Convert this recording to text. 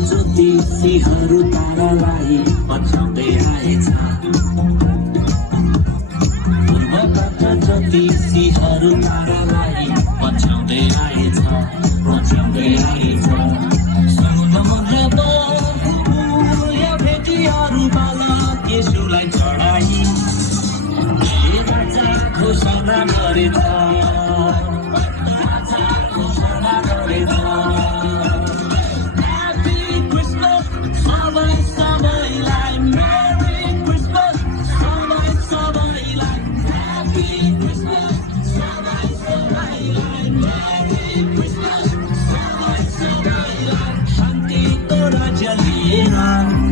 ज्योतिषीहरू तारालाई पछ्याउँदै आएछ पूर्वबाट ज्योतिषीहरू तारालाई पछ्याउँदै आएछ या भेटीहरू बाला केशुलाई चढाई घोषणा गरेछ शान्तिको राज्य लिएर